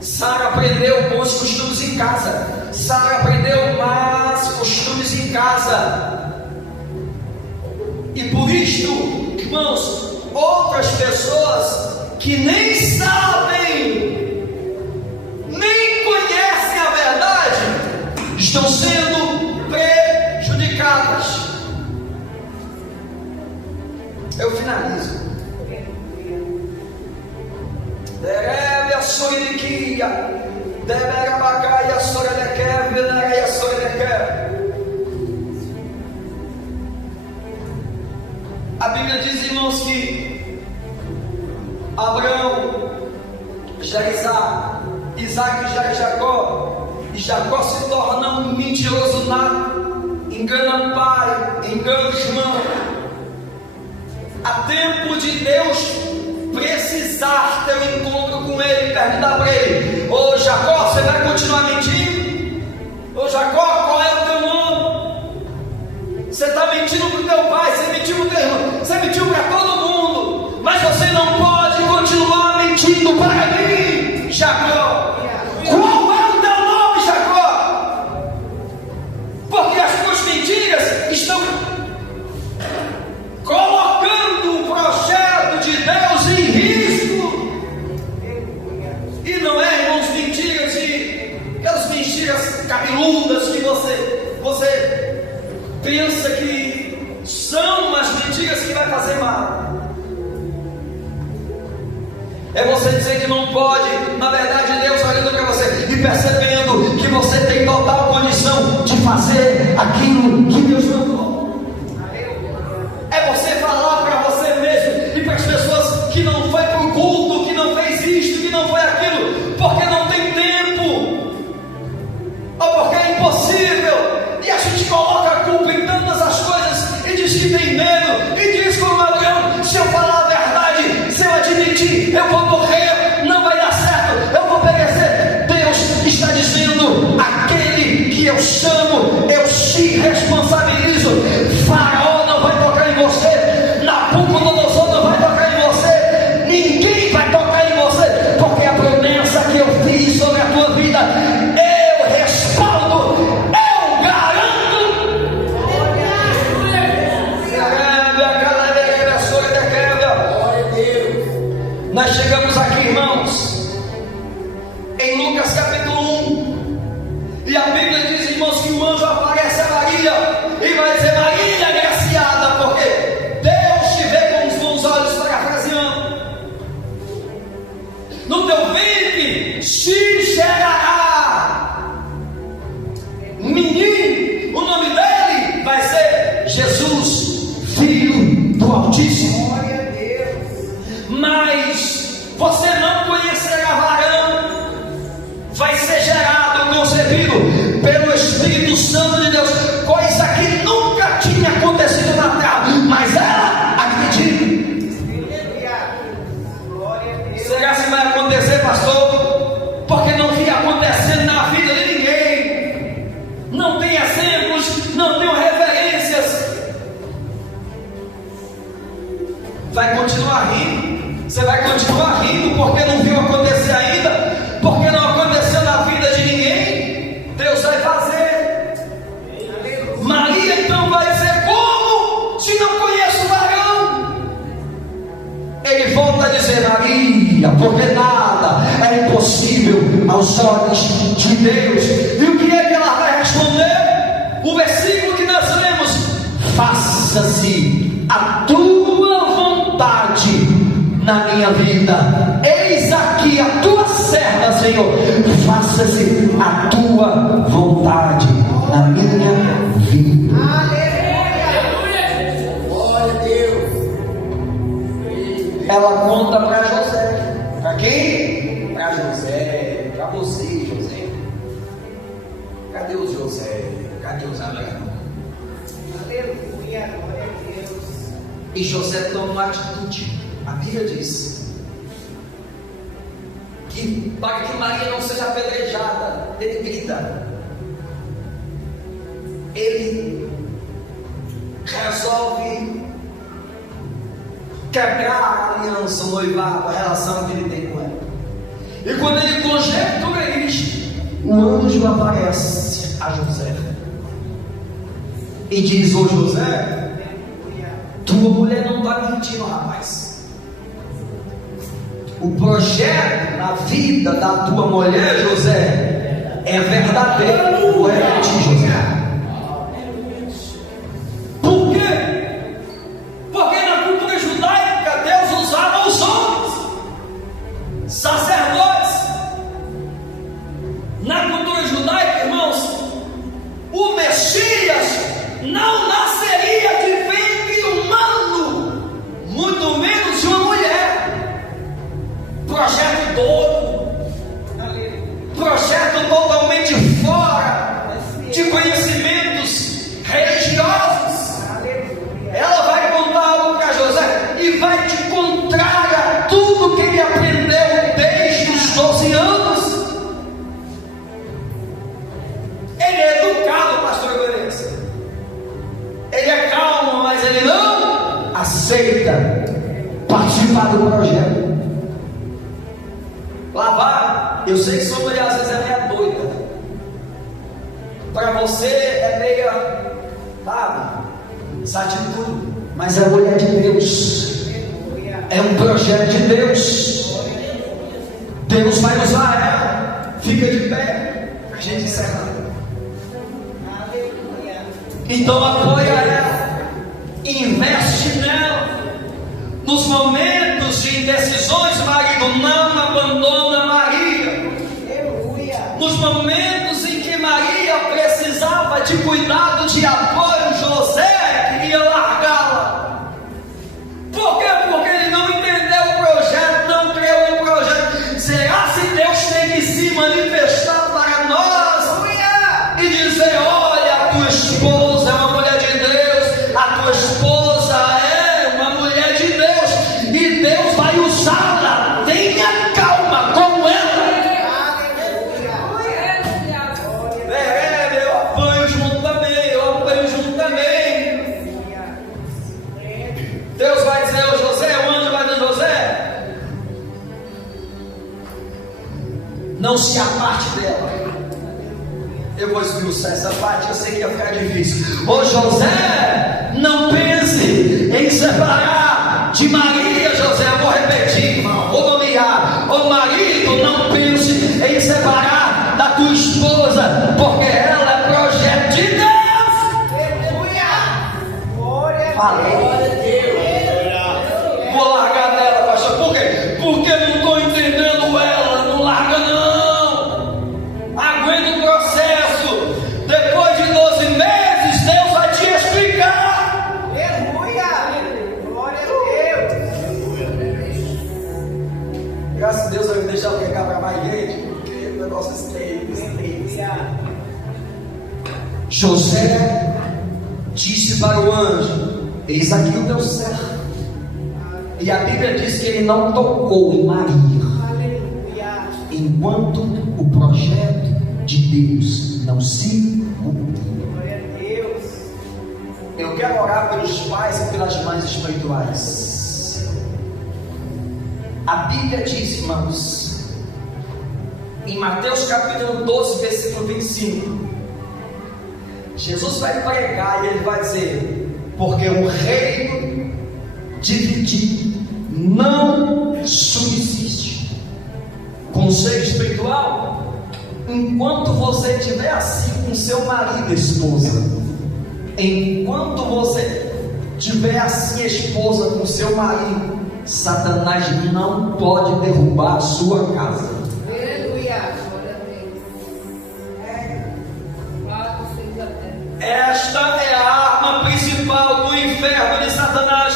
Sara aprendeu bons costumes em casa. Sara aprendeu más costumes em casa. E por isto, irmãos, outras pessoas que nem sabem, nem conhecem a verdade, estão sendo prejudicadas. Eu finalizo. Derebe a soriliquia, derebe a bacaia, a sorelequer, venereia, a sorelequer. A Bíblia diz, irmãos, que Abraão gera Isaac, Isaac gera Jacó, e Jacó se torna um mentiroso nato, engana pai, engana irmão. Há tempo de Deus precisar ter um encontro com ele, perguntar para ele: ô Jacó, você vai continuar mentindo? Ô Jacó, qual é o teu nome? Você está mentindo para o teu pai, você mentiu para o teu irmão, você mentiu para todo mundo, mas você não pode continuar mentindo para mim, Jacó. Qual é o teu nome, Jacó? Porque as tuas mentiras estão colocando o projeto de Deus em risco. E não é, irmãos, mentiras aquelas mentiras cabeludas que você pensa que são as mentiras que vai fazer mal. É você dizer que não pode, na verdade Deus olhando para você e percebendo que você tem total condição de fazer aquilo que Deus mandou. É você falar para você mesmo e para as pessoas que não foi para o culto, que não fez isto, que não foi aquilo, porque não tem tempo, ou porque é impossível, e a gente coloca a culpa em tantas as coisas, e diz que tem medo, e diz como Abraão: se eu falar a verdade, se eu admitir, eu vou morrer, não vai dar certo, eu vou perecer. Deus está dizendo: aquele que eu chamo, eu te responsabilizo. Faraó não vai tocar em você, Nabucodonosor não vai tocar em você, ninguém vai tocar em você, porque a promessa que eu fiz sobre a tua vida, eu respaldo, eu garanto. Nós chegamos aqui, irmãos, em Lucas capítulo 1, e a Bíblia diz, irmãos, que o anjo aparece a Maria e vai dizer: Maria agraciada, porque Deus te vê com os bons olhos, parafraseando. No teu ventre se gerará um menino, o nome dele vai ser Jesus, Filho do Altíssimo. Mas você não conhecerá varão, vai ser gerado, concebido pelo Espírito Santo de Deus, coisa que nunca tinha acontecido na terra, mas ela acredita. Será que vai acontecer, pastor? Porque não vinha acontecendo na vida de ninguém, não tem exemplos, não tem referências. Vai continuar rindo, você vai continuar rindo porque não viu acontecer ainda, porque não aconteceu na vida de ninguém. Deus vai fazer. Maria então vai dizer: como? Se não conheço o varão. Ele volta a dizer: Maria, porque nada é impossível aos olhos de Deus. E o que é que ela vai responder? O versículo que nós lemos: faça-se a tua vontade na minha vida. Eis aqui a tua serva, Senhor. Faça-se a tua vontade na minha vida. Aleluia! Glória a Deus. Ela conta para José. Para quem? Para José. Para você, José. Cadê o José? Cadê os Abraão? Aleluia! Glória a Deus. E José toma uma atitude. A Bíblia diz que para que Maria não seja apedrejada, ele grita, ele resolve quebrar a aliança, o noivado, a relação que ele tem com ela. E quando ele conjectura isto, o anjo aparece a José e diz: ô José, tua mulher não está mentindo, rapaz. O projeto na vida da tua mulher, José, é verdadeiro, não é de ti, José. Por quê? Porque na cultura judaica Deus usava os homens, sacerdotes. Na cultura judaica, irmãos, o Messias não nasceria de ventre humano, muito menos de uma mulher. Projeto doido, projeto totalmente fora de conhecimentos religiosos. Ela vai contar algo para José e vai de contrário a tudo que ele aprendeu desde os 12 anos. Ele é educado, pastor Lourenço. Ele é calmo, mas ele não aceita participar do projeto. Lá vai. Eu sei que sua mulher às vezes é meia doida. Para você é meia, sabe, essa atitude. Mas é a mulher de Deus. É um projeto de Deus. Deus vai usar ela. Fica de pé. A gente encerra. Então apoia ela, investe nela. Nos momentos de indecisões, marido, não abandona Maria. Nos momentos em que Maria precisava de cuidado, de apoio, José queria largá-la. Por quê? Porque ele não entendeu o projeto, não creu no projeto. Será se Deus tem que se manifestar para nós e dizer: olha, a tua esposa é uma mulher de Deus, a tua esposa é uma mulher de Deus, e Deus vai usá-la. Tenha calma com ela. Eu apanho junto também, Deus vai dizer ao José, o anjo vai dizer: José, não se aparte dela. Eu vou esmiuçar essa parte, eu sei que ia ficar difícil. Ô José, não pense em separar de Maria, José. Eu vou repetir, irmão, vou nomear. Ô marido, não pense em separar da tua esposa, porque ela é projeto de Deus. Aleluia. Falei. Vou largar dela, pastor. Por quê? Porque eu não estou entendendo ela. Não larga não. Aguenta o processo. Depois de 12 meses, Deus vai te explicar. Aleluia. Glória a Deus. Graças a Deus eu vou deixar eu pegar para mais gente, porque o negócio é estreito. José disse para o anjo: eis aqui o teu servo. E a Bíblia diz que ele não tocou em Maria, enquanto o projeto de Deus não se cumpriu. Eu quero orar pelos pais e pelas mães espirituais. A Bíblia diz, irmãos, em Mateus capítulo 12, versículo 25, Jesus vai pregar e ele vai dizer: porque o reino dividido não subsiste. Conselho espiritual: enquanto você estiver assim com seu marido, esposa, enquanto você estiver assim, esposa, com seu marido, Satanás não pode derrubar a sua casa. Esta é a arma principal do inferno de Satanás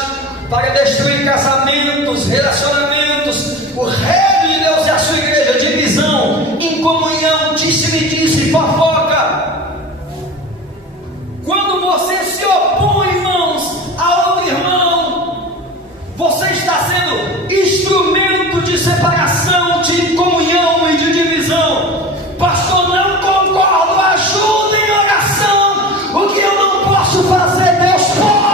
para destruir casamentos, relacionamentos. O reino de Deus é a sua igreja. Divisão, incomunhão, disse-me-disse, fofoca. Quando você se opõe, irmãos, a outro irmão, você está sendo instrumento de separação, de incomunhão e de divisão. Pastor, não concordo, ajuda em oração. O que eu não posso fazer, Deus pode.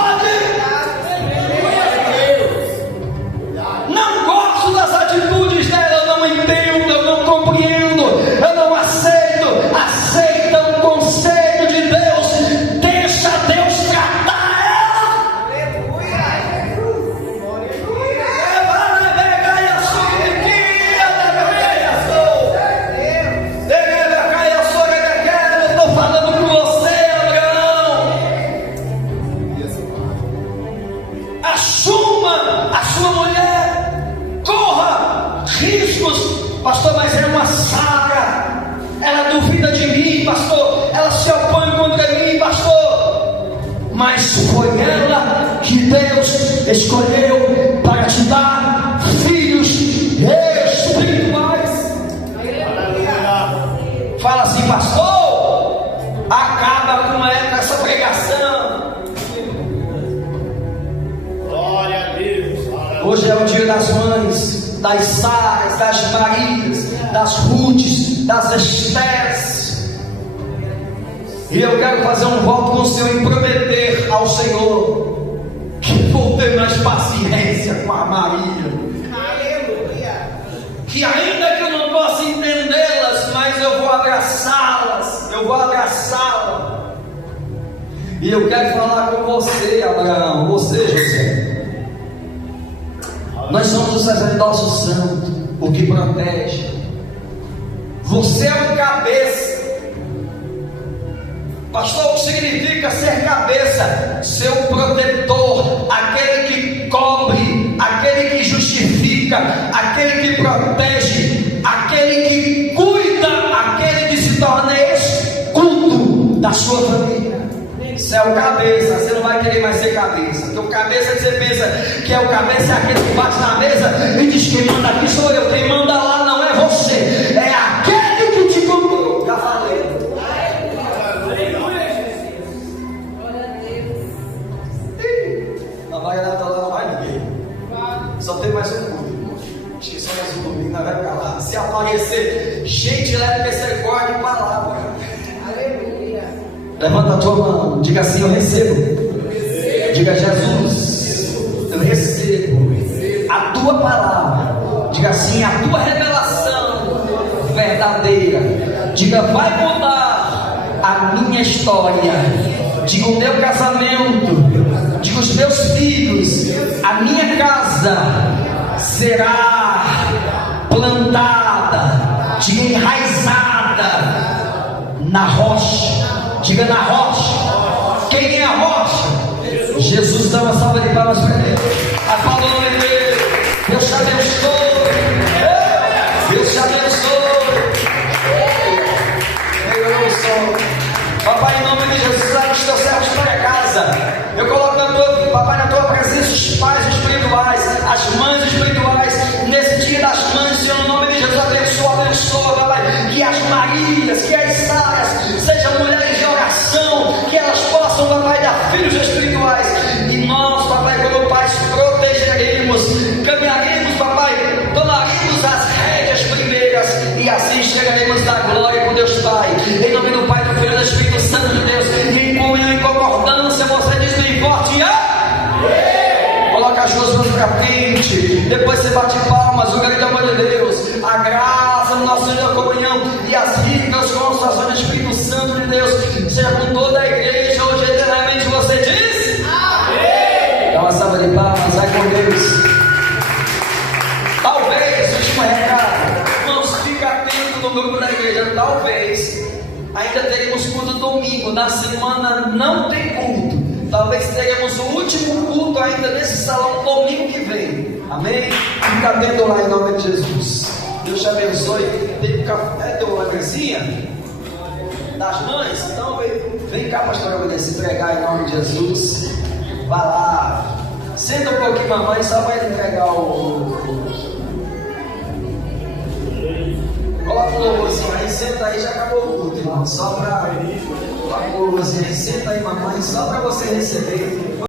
Não gosto das atitudes dela, eu não entendo, eu riscos, pastor, mas é uma saga. Ela duvida de mim, pastor, ela se opõe contra mim, pastor, mas foi ela que Deus escolheu para te dar filhos espirituais. Fala assim, pastor, acaba com essa pregação. Glória a Deus. Hoje é o dia das mães, das Saras, das Marias, das Rutes, das Estés. E eu quero fazer um voto com o Senhor e prometer ao Senhor que vou ter mais paciência com a Maria. Aleluia. Que ainda que eu não possa entendê-las, mas eu vou abraçá-las. Eu vou abraçá-la. E eu quero falar com você, Abraão, você, José. Nós somos o sacerdócio santo, o que protege. Você é um cabeça. Pastor, o que significa ser cabeça? Seu protetor, aquele que cobre, aquele que justifica, aquele que protege, aquele que cuida, aquele que se torna escudo da sua família. Você é o cabeça, você não vai querer mais ser cabeça. Porque o cabeça que você pensa que é o cabeça é aquele que bate na mesa e diz: quem manda aqui sou eu, quem manda lá não é você, é aquele que te comprou. Já falei. Não vai lá, não vai ninguém. Só tem mais um culto, irmão. Acho que só mais um domingo, não vai ficar lá. Se aparecer gente, leva misericórdia e palavra. Aleluia. Levanta a tua mão, diga assim: eu recebo. Diga: Jesus, eu recebo a tua palavra. Diga assim: a tua revelação verdadeira. Diga: vai mudar a minha história. Diga: o meu casamento. Diga: os meus filhos. A minha casa será plantada. Diga: enraizada na rocha. Diga: na rocha. Quem é a rocha? Jesus. Dá uma salva de palmas para ele. A palavra de Deus. Deus te abençoe. Deus te abençoe. Deus abençoe. Papai, em nome de Jesus, traga os teus servos para casa. Eu coloco papai, na tua presença os pais espirituais, as mães espirituais. Nesse dia das mães, Senhor, em nome de Jesus, abençoa, papai. Que as Marias, que as Saras sejam mulheres de oração, que elas possam, papai, dar filhos espirituais. E nós, papai, como pais, protegeremos, caminharemos, papai, tomaremos as rédeas primeiras e assim chegaremos da glória com Deus Pai. Em nome do Pai, do Filho e do Espírito Santo de Deus, em comunhão e concordância, você diz bem forte: coloca as duas mãos para frente, depois você bate palmas, o grande amor de Deus, a graça do nosso Senhor, a comunhão e as ricas consolações do Espírito Santo de Deus seja com toda a igreja hoje eternamente. Você diz amém. Dá uma salva de palmas, vai com Deus. Talvez, último recado, irmãos, fica atento no grupo da igreja. Talvez ainda teremos culto domingo, na semana não tem culto. Talvez tenhamos o último culto ainda nesse salão domingo que vem. Amém? Fica atento lá em nome de Jesus. Deus te abençoe. Tem café, tem uma lembrancinha das mães? Então vem cá, pastor, eu vou se entregar em nome de Jesus. Vai lá. Senta um pouquinho, mamãe, só vai entregar o. Coloca o louvorzinho aí, senta aí, já acabou o culto, irmão. Só para. Coloca o louvorzinho aí, senta aí, mamãe, só para você receber.